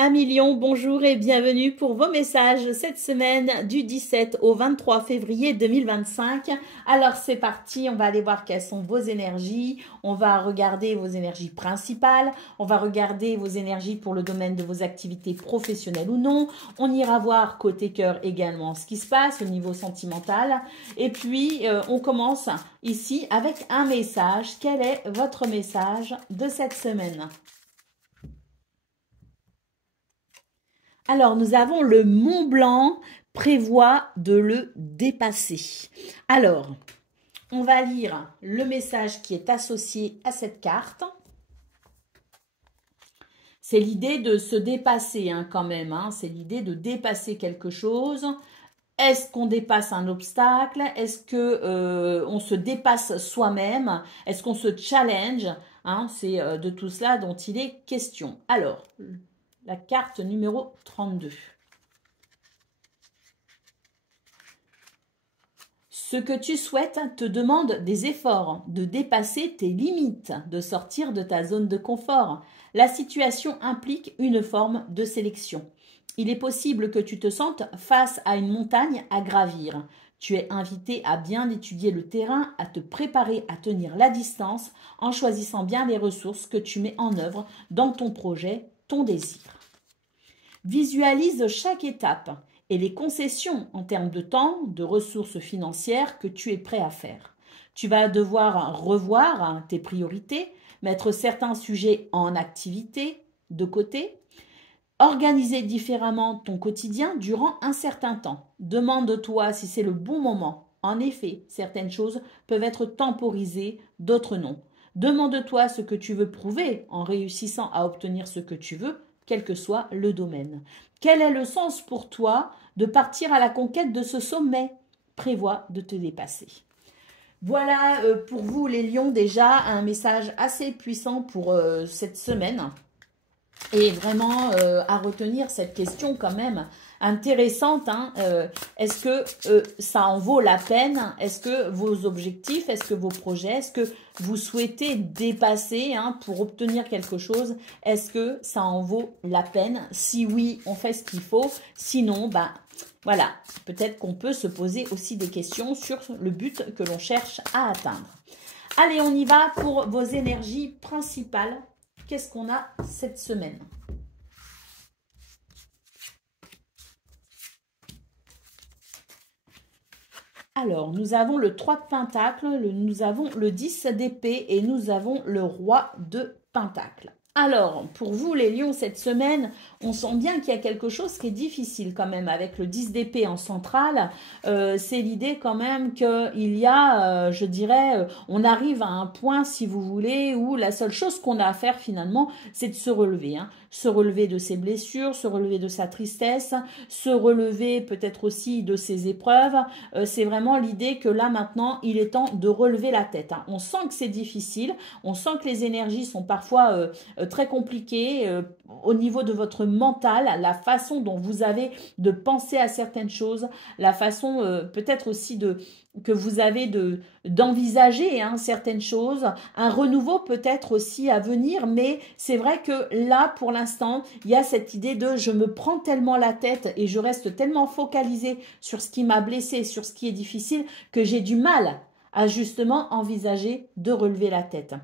Un million, bonjour et bienvenue pour vos messages cette semaine du 17 au 23 février 2025. Alors c'est parti, on va aller voir quelles sont vos énergies, on va regarder vos énergies principales, on va regarder vos énergies pour le domaine de vos activités professionnelles ou non, on ira voir côté cœur également ce qui se passe au niveau sentimental et puis on commence ici avec un message. Quel est votre message de cette semaine ? Alors, nous avons le Mont Blanc prévoit de le dépasser. Alors, on va lire le message qui est associé à cette carte. C'est l'idée de se dépasser quand même. C'est l'idée de dépasser quelque chose. Est-ce qu'on dépasse un obstacle? Est-ce qu'on se dépasse soi-même? Est-ce qu'on se challenge? C'est de tout cela dont il est question. Alors, la carte numéro 32. Ce que tu souhaites te demande des efforts, de dépasser tes limites, de sortir de ta zone de confort. La situation implique une forme de sélection. Il est possible que tu te sentes face à une montagne à gravir. Tu es invité à bien étudier le terrain, à te préparer à tenir la distance en choisissant bien les ressources que tu mets en œuvre dans ton projet, ton désir. Visualise chaque étape et les concessions en termes de temps, de ressources financières que tu es prêt à faire. Tu vas devoir revoir tes priorités, mettre certains sujets en activité de côté, organiser différemment ton quotidien durant un certain temps. Demande-toi si c'est le bon moment. En effet, certaines choses peuvent être temporisées, d'autres non. Demande-toi ce que tu veux prouver en réussissant à obtenir ce que tu veux, quel que soit le domaine. Quel est le sens pour toi de partir à la conquête de ce sommet? Prévois de te dépasser. Voilà pour vous les lions déjà un message assez puissant pour cette semaine. Et vraiment à retenir cette question quand même intéressante. Est-ce que ça en vaut la peine? Est-ce que vos objectifs, est-ce que vos projets, est-ce que vous souhaitez dépasser pour obtenir quelque chose? Est-ce que ça en vaut la peine? Si oui, on fait ce qu'il faut. Sinon, voilà, peut-être qu'on peut se poser aussi des questions sur le but que l'on cherche à atteindre. Allez, on y va pour vos énergies principales. Qu'est-ce qu'on a cette semaine? Alors, nous avons le 3 de Pentacle, nous avons le 10 d'épée et nous avons le roi de Pentacle. Alors, pour vous les lions, cette semaine, on sent bien qu'il y a quelque chose qui est difficile quand même avec le 10 d'épée en centrale. C'est l'idée quand même qu'il y a, je dirais, on arrive à un point, si vous voulez, où la seule chose qu'on a à faire finalement, c'est de se relever. Se relever de ses blessures, se relever de sa tristesse, se relever peut-être aussi de ses épreuves. C'est vraiment l'idée que là maintenant, il est temps de relever la tête. On sent que c'est difficile, on sent que les énergies sont parfois très compliquées au niveau de votre mental, la façon dont vous avez de penser à certaines choses, la façon peut-être aussi que vous avez d'envisager certaines choses, un renouveau peut-être aussi à venir, mais c'est vrai que là, pour l'instant, il y a cette idée de je me prends tellement la tête et je reste tellement focalisée sur ce qui m'a blessée, sur ce qui est difficile, que j'ai du mal à justement envisager de relever la tête.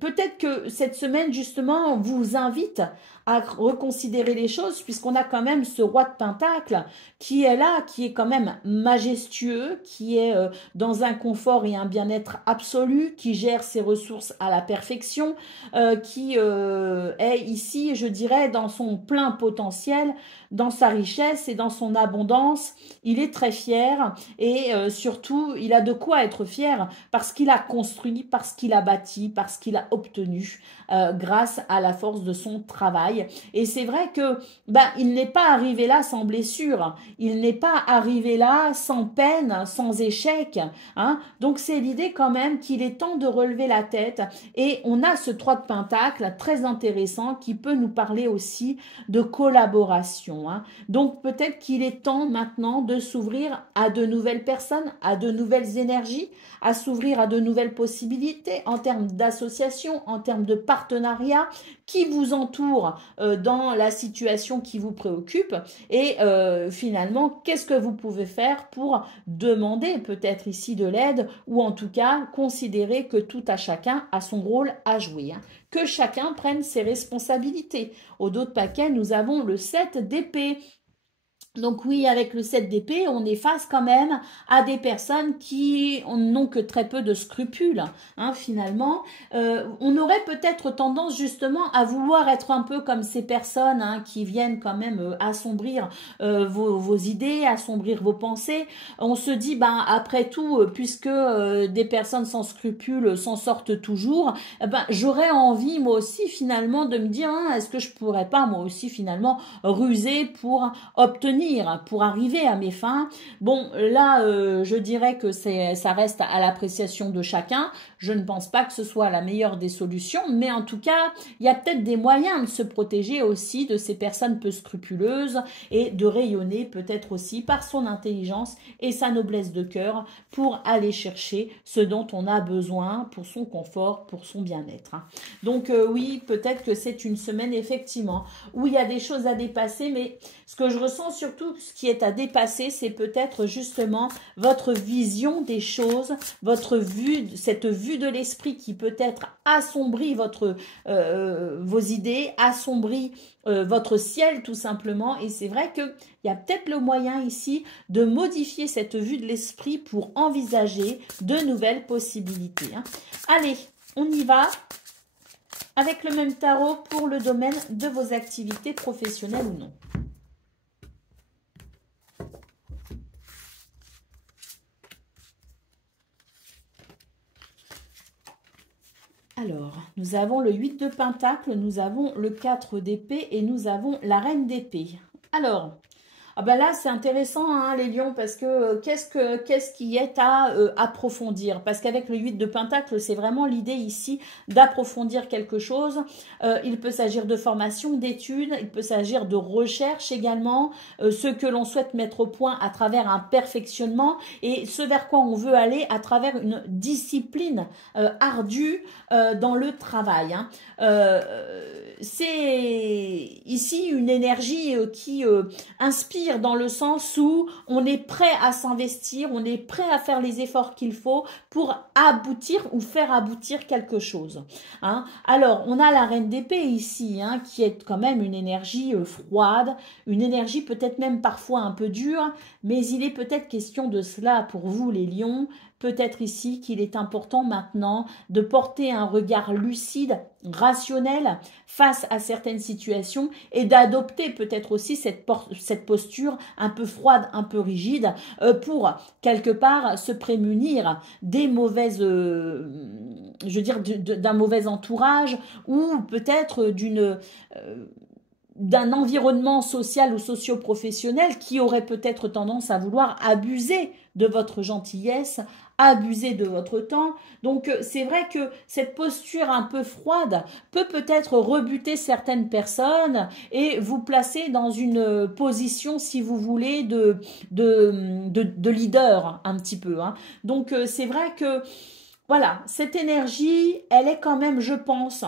Peut-être que cette semaine, justement, vous invite à reconsidérer les choses, puisqu'on a quand même ce roi de Pentacle qui est là, qui est quand même majestueux, qui est dans un confort et un bien-être absolu, qui gère ses ressources à la perfection, qui est ici, je dirais, dans son plein potentiel, dans sa richesse et dans son abondance. Il est très fier et surtout, il a de quoi être fier parce qu'il a construit, parce qu'il a bâti, parce qu'il a obtenu grâce à la force de son travail. Et c'est vrai que il n'est pas arrivé là sans blessure, il n'est pas arrivé là sans peine, sans échec. Donc c'est l'idée quand même qu'il est temps de relever la tête. Et on a ce 3 de Pentacle très intéressant qui peut nous parler aussi de collaboration. Donc peut-être qu'il est temps maintenant de s'ouvrir à de nouvelles personnes, à de nouvelles énergies, à s'ouvrir à de nouvelles possibilités en termes d'association, d'association, en termes de partenariat, qui vous entoure dans la situation qui vous préoccupe et finalement, qu'est-ce que vous pouvez faire pour demander peut-être ici de l'aide ou en tout cas considérer que tout à chacun a son rôle à jouer, hein. Que chacun prenne ses responsabilités. Au dos de paquet, nous avons le 7 d'épée. Donc oui, avec le 7 d'épée, on est face quand même à des personnes qui n'ont que très peu de scrupules, hein, finalement. On aurait peut-être tendance justement à vouloir être un peu comme ces personnes, hein, qui viennent quand même assombrir vos idées, assombrir vos pensées. On se dit, ben après tout, puisque des personnes sans scrupules s'en sortent toujours, ben j'aurais envie moi aussi finalement de me dire, hein, est-ce que je pourrais pas moi aussi finalement ruser pour obtenir, pour arriver à mes fins. Bon, là, je dirais que ça reste à l'appréciation de chacun. Je ne pense pas que ce soit la meilleure des solutions, mais en tout cas, il y a peut-être des moyens de se protéger aussi de ces personnes peu scrupuleuses et de rayonner peut-être aussi par son intelligence et sa noblesse de cœur pour aller chercher ce dont on a besoin pour son confort, pour son bien-être, hein. Donc oui, peut-être que c'est une semaine effectivement où il y a des choses à dépasser, mais ce que je ressens surtout, ce qui est à dépasser, c'est peut-être justement votre vision des choses, votre vue, cette vue de l'esprit qui peut-être assombrit vos idées, assombrit votre ciel tout simplement. Et c'est vrai qu'il y a peut-être le moyen ici de modifier cette vue de l'esprit pour envisager de nouvelles possibilités, hein. Allez, on y va avec le même tarot pour le domaine de vos activités professionnelles ou non. Alors, nous avons le 8 de Pentacle, nous avons le 4 d'épée et nous avons la Reine d'épée. Alors, ah ben là, c'est intéressant, hein, les lions, parce que qu'est-ce qui est à approfondir? Parce qu'avec le 8 de Pentacle, c'est vraiment l'idée ici d'approfondir quelque chose. Il peut s'agir de formation, d'études, il peut s'agir de recherche également, ce que l'on souhaite mettre au point à travers un perfectionnement et ce vers quoi on veut aller à travers une discipline ardue dans le travail, hein. C'est ici une énergie qui inspire dans le sens où on est prêt à s'investir, on est prêt à faire les efforts qu'il faut pour aboutir ou faire aboutir quelque chose, hein. Alors, on a la Reine d'épée ici, hein, qui est quand même une énergie froide, une énergie peut-être même parfois un peu dure, mais il est peut-être question de cela pour vous les lions. Peut-être ici qu'il est important maintenant de porter un regard lucide, rationnel face à certaines situations et d'adopter peut-être aussi cette posture un peu froide, un peu rigide pour quelque part se prémunir des mauvaises, je veux dire, d'un mauvais entourage ou peut-être d'un environnement social ou socio-professionnel qui aurait peut-être tendance à vouloir abuser de votre gentillesse, abuser de votre temps. Donc c'est vrai que cette posture un peu froide peut peut-être rebuter certaines personnes et vous placer dans une position, si vous voulez, de leader un petit peu, hein. Donc c'est vrai que voilà, cette énergie, elle est quand même, je pense,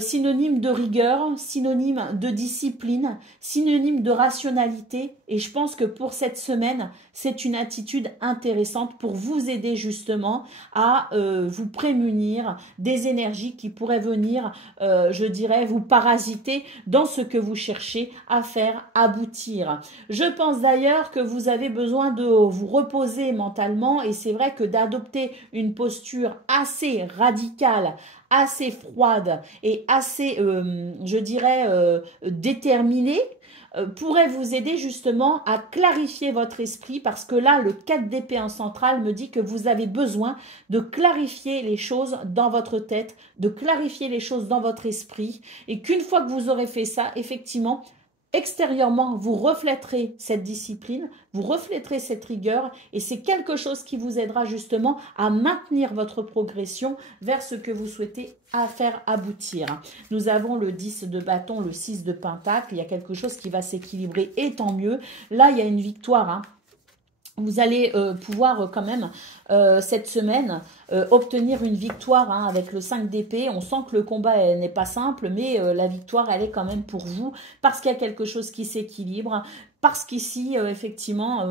synonyme de rigueur, synonyme de discipline, synonyme de rationalité. Et je pense que pour cette semaine, c'est une attitude intéressante pour vous aider justement à vous prémunir des énergies qui pourraient venir, je dirais, vous parasiter dans ce que vous cherchez à faire aboutir. Je pense d'ailleurs que vous avez besoin de vous reposer mentalement et c'est vrai que d'adopter une posture assez radicale, assez froide et assez, je dirais, déterminée, pourrait vous aider justement à clarifier votre esprit parce que là, le 4 d'épée en centrale me dit que vous avez besoin de clarifier les choses dans votre tête, de clarifier les choses dans votre esprit et qu'une fois que vous aurez fait ça, effectivement, extérieurement, vous reflèterez cette discipline, vous reflèterez cette rigueur et c'est quelque chose qui vous aidera justement à maintenir votre progression vers ce que vous souhaitez faire aboutir. Nous avons le 10 de bâton, le 6 de pentacle, il y a quelque chose qui va s'équilibrer et tant mieux. Là, il y a une victoire, hein. Vous allez pouvoir quand même cette semaine obtenir une victoire hein, avec le 5 d'épée. On sent que le combat n'est pas simple, mais la victoire, elle est quand même pour vous parce qu'il y a quelque chose qui s'équilibre. Parce qu'ici, effectivement,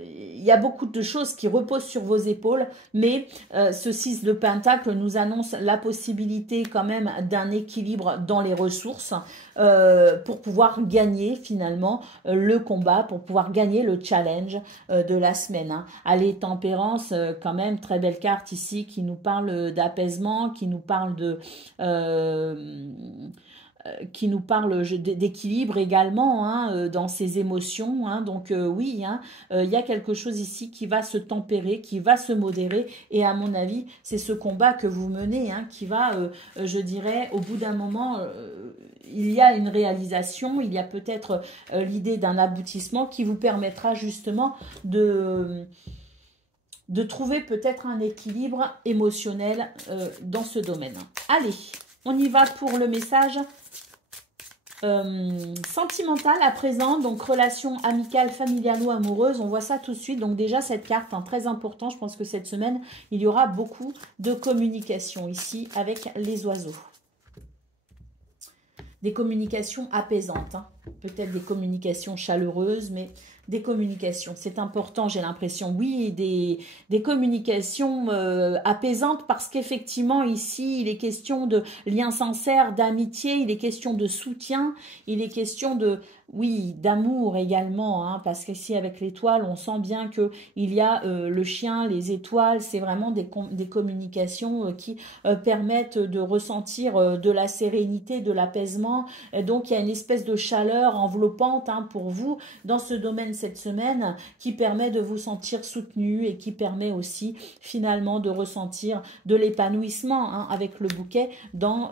il y a beaucoup de choses qui reposent sur vos épaules, mais ce 6 de Pentacle nous annonce la possibilité quand même d'un équilibre dans les ressources pour pouvoir gagner finalement le combat, pour pouvoir gagner le challenge de la semaine. Hein. Allez, tempérance, quand même, très belle carte ici qui nous parle d'apaisement, qui nous parle de... qui nous parle d'équilibre également hein, dans ses émotions. Hein. Donc oui, hein, il y a quelque chose ici qui va se tempérer, qui va se modérer. Et à mon avis, c'est ce combat que vous menez hein, qui va, je dirais, au bout d'un moment... il y a une réalisation, il y a peut-être l'idée d'un aboutissement qui vous permettra justement de trouver peut-être un équilibre émotionnel dans ce domaine. Allez, on y va pour le message sentimental à présent, donc relation amicale, familiale ou amoureuse, on voit ça tout de suite. Donc déjà cette carte, hein, très important, je pense que cette semaine, il y aura beaucoup de communication ici avec les oiseaux. Des communications apaisantes, hein. Peut-être des communications chaleureuses, mais des communications, c'est important, j'ai l'impression. Oui, des communications apaisantes parce qu'effectivement, ici, il est question de liens sincères, d'amitié, il est question de soutien, il est question de... Oui, d'amour également, hein, parce qu'ici avec l'étoile, on sent bien que il y a le chien, les étoiles, c'est vraiment des communications qui permettent de ressentir de la sérénité, de l'apaisement. Donc il y a une espèce de chaleur enveloppante hein, pour vous dans ce domaine cette semaine qui permet de vous sentir soutenu et qui permet aussi finalement de ressentir de l'épanouissement hein, avec le bouquet dans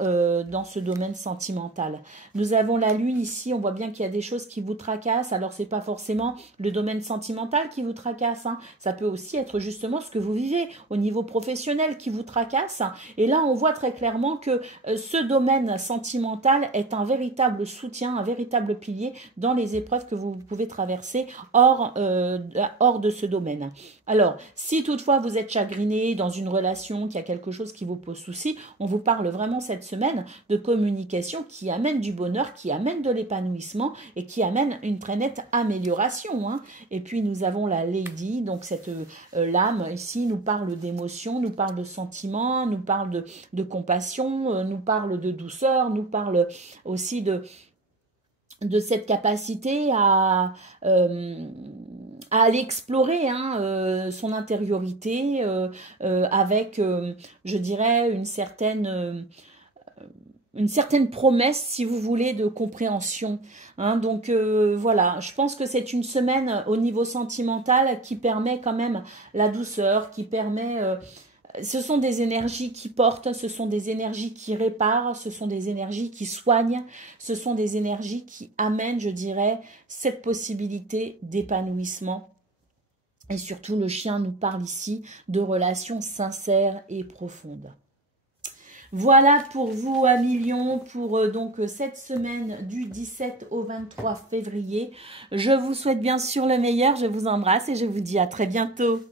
ce domaine sentimental. Nous avons la lune ici, on voit bien qu'il y a des choses qui vous tracassent. Alors c'est pas forcément le domaine sentimental qui vous tracasse, hein. Ça peut aussi être justement ce que vous vivez au niveau professionnel qui vous tracasse. Et là on voit très clairement que ce domaine sentimental est un véritable soutien, un véritable pilier dans les épreuves que vous pouvez traverser hors de ce domaine. Alors si toutefois vous êtes chagriné dans une relation, qu'il y a quelque chose qui vous pose souci, on vous parle vraiment cette semaine de communication qui amène du bonheur, qui amène de l'épanouissement et qui amène une très nette amélioration. Hein. Et puis nous avons la Lady, donc cette lame ici nous parle d'émotion, nous parle de sentiments, nous parle de compassion, nous parle de douceur, nous parle aussi de cette capacité à aller explorer hein, son intériorité avec, je dirais, une certaine promesse, si vous voulez, de compréhension. Hein. Donc voilà, je pense que c'est une semaine au niveau sentimental qui permet quand même la douceur, qui permet... ce sont des énergies qui portent, ce sont des énergies qui réparent, ce sont des énergies qui soignent, ce sont des énergies qui amènent, je dirais, cette possibilité d'épanouissement. Et surtout, le chien nous parle ici de relations sincères et profondes. Voilà pour vous, amis Lion, pour donc cette semaine du 17 au 23 février. Je vous souhaite bien sûr le meilleur, je vous embrasse et je vous dis à très bientôt.